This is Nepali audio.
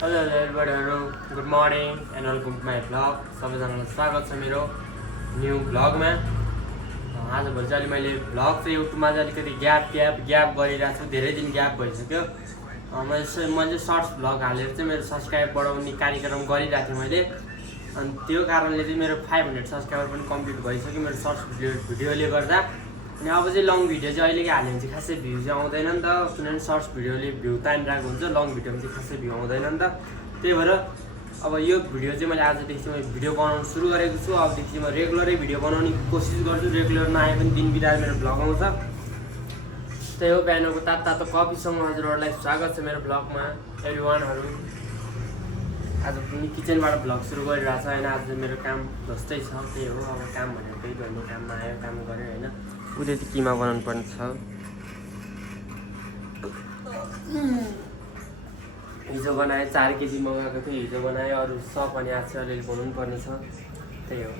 हेलो एभ्रीबडीहरु good morning and welcome to my vlog. सबैजनालाई स्वागत छ मेरो न्यू भ्लगमा। आजभोलि चाहिँ मैले भ्लग चाहिँ युट्युबमा चाहिँ अलिकति ग्याप गरिरहेको छु। धेरै दिन ग्याप भइसक्यो। मैले सर्ट्स भ्लग हालेर चाहिँ मेरो सब्सक्राइब बढाउने कार्यक्रम गरिरहेको थिएँ मैले। अनि त्यो कारणले चाहिँ मेरो 500 सब्सक्राइबर पनि कम्प्लिट भइसक्यो मेरो सर्ट्स भिडियोले गर्दा। अनि अब चाहिँ लङ भिडियो चाहिँ अहिलेकै हाल्यो भने चाहिँ खासै भ्यू चाहिँ आउँदैन नि त, किनभने सर्ट्स भिडियोले भ्यू तानिरहेको हुन्छ, लङ भिडियोमा चाहिँ खासै भ्यू आउँदैन नि त। त्यही भएर अब यो भिडियो चाहिँ मैले आजदेखि चाहिँ भिडियो बनाउनु सुरु गरेको छु। अबदेखि चाहिँ म रेगुलरै भिडियो बनाउने कोसिस गर्छु। रेगुलर नआए पनि दिन बिताएर मेरो भ्लग आउँछ। त्यही हो, बिहानको तातो कफीसँग हजुरहरूलाई स्वागत छ मेरो भ्लगमा एभ्रिवानहरू। आज पनि किचनबाट भ्लग सुरु गरिरहेको छ होइन। आज मेरो काम जस्तै छ, त्यही हो। अब काम भनेको त्यही भन्ने, काममा आयो काम गऱ्यो होइन। उदय चाहिँ किमा बनाउनु पर्ने छ। हिजो बनाएँ 4 केजी मगाएको थिएँ, हिजो बनाएँ। अरू सब अनि आज चाहिँ अलिअलि बनाउनु पर्ने छ, त्यही हो।